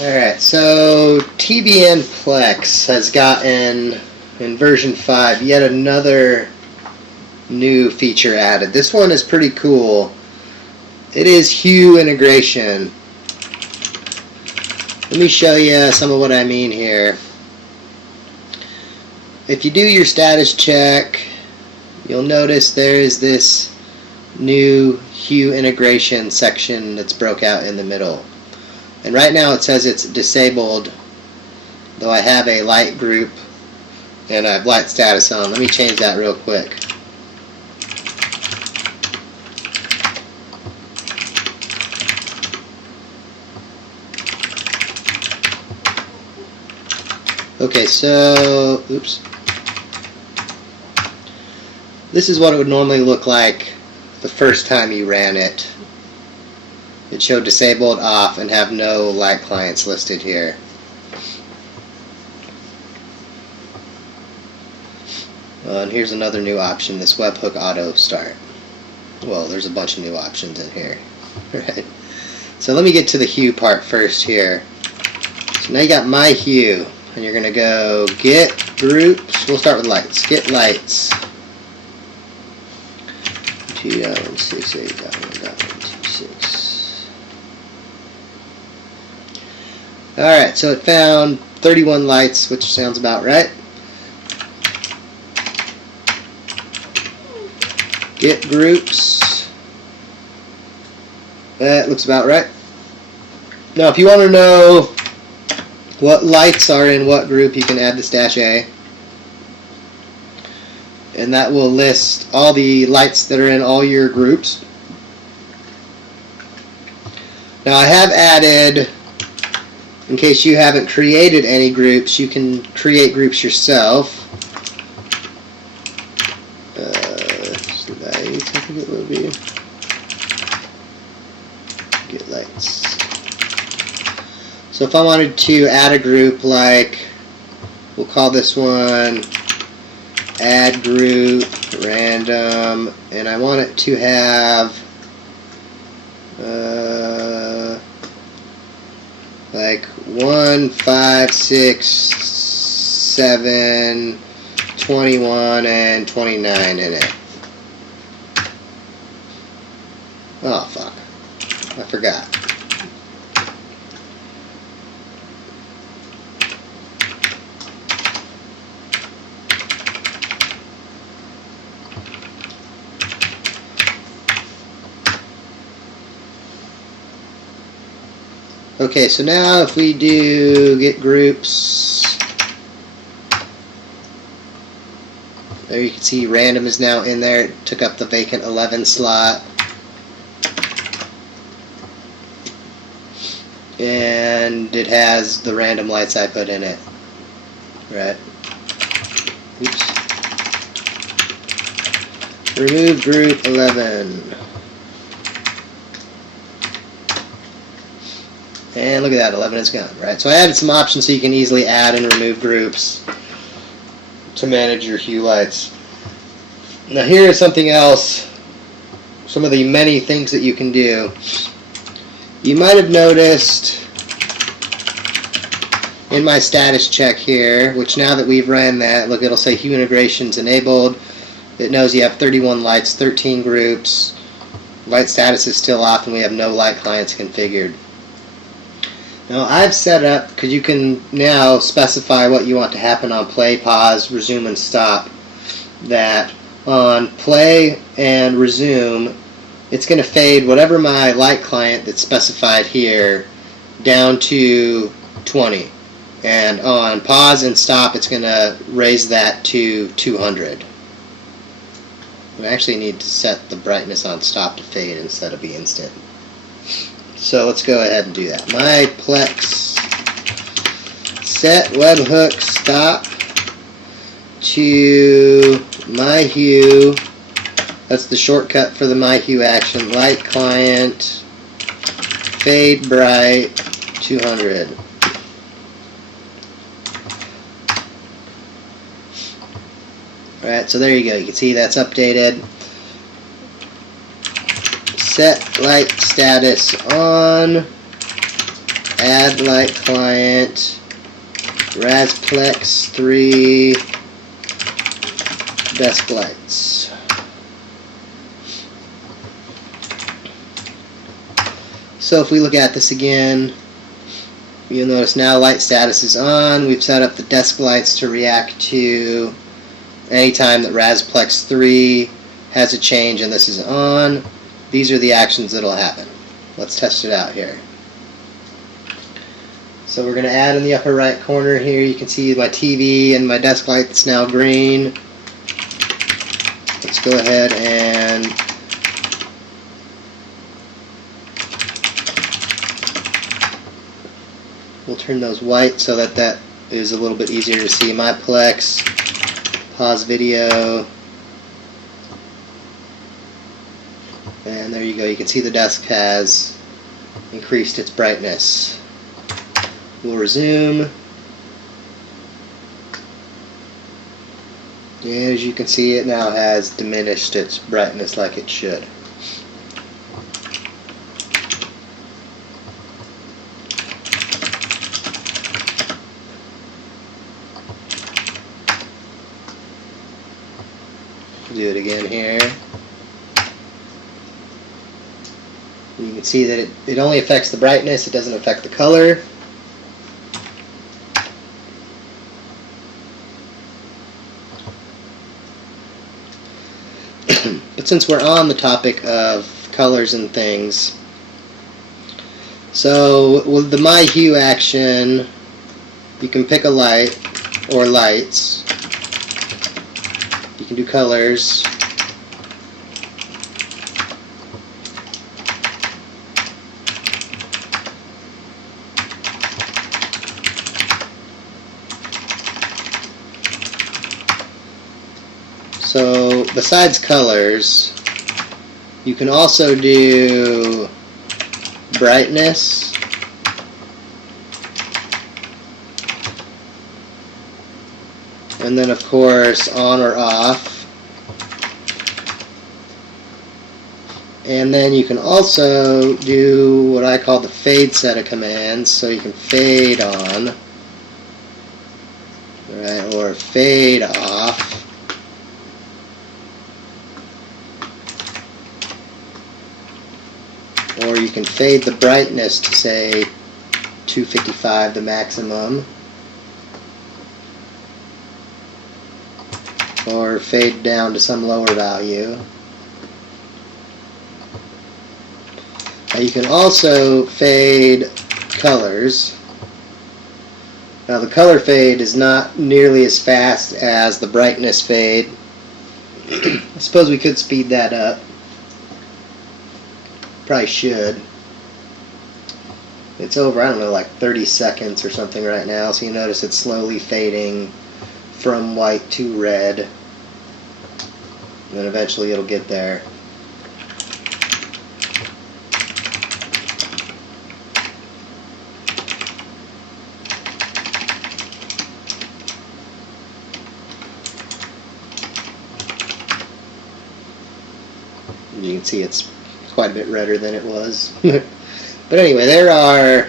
Alright, so TBN-Plex has gotten, in version 5, yet another new feature added. This one is pretty cool. It is Hue Integration. Let me show you some of what I mean here. If you do your status check, you'll notice there is this new Hue Integration section that's broke out in the middle. And right now it says it's disabled, though I have a light group and I have light status on. Let me change that real quick. Okay, so, oops. This is what it would normally look like the first time you ran it. It showed disabled, off, and have no light clients listed here. And here's another new option, this Webhook Auto Start. Well, there's a bunch of new options in here. Right. So let me get to the Hue part first here. So now you got My Hue, and you're going to go Get Groups. We'll start with Lights. Get Lights. 2.168.1.126. Alright, so it found 31 lights, which sounds about right. Get groups. That looks about right. Now, if you want to know what lights are in what group, you can add the -A. And that will list all the lights that are in all your groups. Now, I have added, in case you haven't created any groups, you can create groups yourself. Lights, I think it will be. Get lights. So if I wanted to add a group, like, we'll call this one Add Group Random, and I want it to have like 1, 5, 6, 7, 21, and 29 in it. Oh, fuck. I forgot. Okay, so now if we do get groups, there you can see random is now in there. It took up the vacant 11 slot. And it has the random lights I put in it. Right. Oops. Remove group 11. And look at that, 11 is gone, right? So I added some options so you can easily add and remove groups to manage your Hue lights. Now here is something else, some of the many things that you can do. You might have noticed in my status check here, which now that we've ran that, look, it'll say Hue Integration's enabled. It knows you have 31 lights, 13 groups. Light status is still off and we have no light clients configured. Now I've set up, because you can now specify what you want to happen on play, pause, resume, and stop, that on play and resume, it's going to fade whatever my light client that's specified here down to 20. And on pause and stop, it's going to raise that to 200. I actually need to set the brightness on stop to fade instead of be instant. So let's go ahead and do that. My Plex set webhook stop to My Hue. That's the shortcut for the My Hue action. Light client, fade bright, 200. Alright, so there you go. You can see that's updated. Set light status on. add light client, Plex 3 desk lights. So if we look at this again, you'll notice now light status is on. We've set up the desk lights to react to any time that Plex 3 has a change and this is on. These are the actions that will happen. Let's test it out here. So we're going to add in the upper right corner here. You can see my TV and my desk light that's now green. Let's go ahead and we'll turn those white so that that is a little bit easier to see. My Plex, pause video, and there you go. You can see the desk has increased its brightness. We'll resume. And as you can see, it now has diminished its brightness like it should. Do it again here. You can see that it only affects the brightness, it doesn't affect the color. But since we're on the topic of colors and things, so with the My Hue action, you can pick a light or lights. You can do colors. So besides colors, you can also do brightness, and then of course on or off. And then you can also do what I call the fade set of commands, so you can fade on, right, or fade off. Or you can fade the brightness to, say, 255, the maximum. Or fade down to some lower value. You can also fade colors. Now the color fade is not nearly as fast as the brightness fade. I suppose we could speed that up. Probably should. It's over, I don't know, like 30 seconds or something right now, so you notice it's slowly fading from white to red. And then eventually it'll get there. You can see it's quite a bit redder than it was. But anyway, there are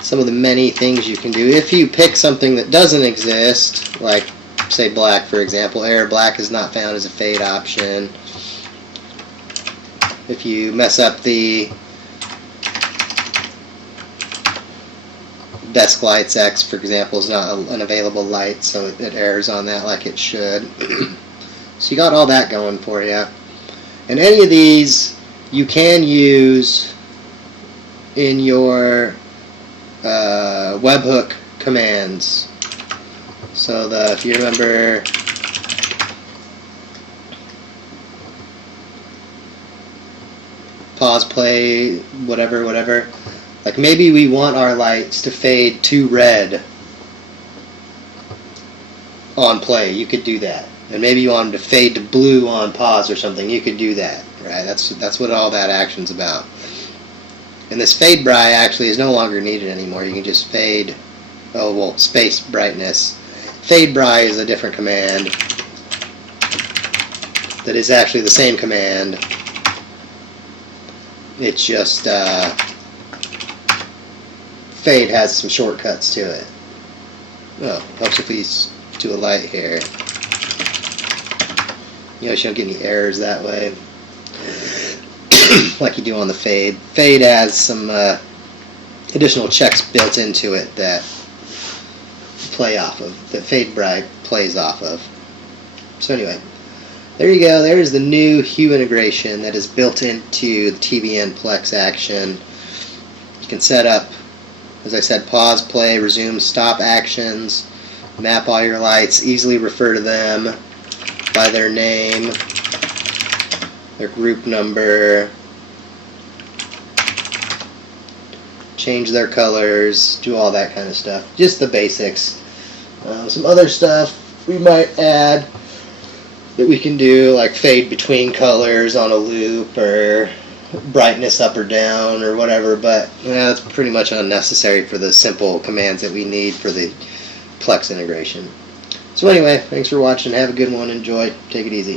some of the many things you can do. If you pick something that doesn't exist, like say black for example, error black is not found as a fade option. If you mess up the desk lights X for example is not an available light, so it errors on that like it should. So you got all that going for you. And any of these you can use in your webhook commands. So if you remember pause, play, whatever, like maybe we want our lights to fade to red on play, you could do that. And maybe you want them to fade to blue on pause or something, you could do that. Right? That's what all that action's about. And this fade bri actually is no longer needed anymore. You can just fade, space brightness. Fade bri is a different command that is actually the same command. It's just fade has some shortcuts to it. Oh, helps if we do a light here. You don't get any errors that way, like you do on the fade. Fade has some additional checks built into it that play off of, that Fade Bright plays off of. So anyway, there you go. There's the new Hue integration that is built into the TBN-Plex action. You can set up, as I said, pause, play, resume, stop actions, map all your lights, easily refer to them by their name, their group number, change their colors, do all that kind of stuff. Just the basics. Some other stuff we might add that we can do, like fade between colors on a loop, or brightness up or down, or whatever, but that's pretty much unnecessary for the simple commands that we need for the Plex integration. So anyway, thanks for watching. Have a good one. Enjoy. Take it easy.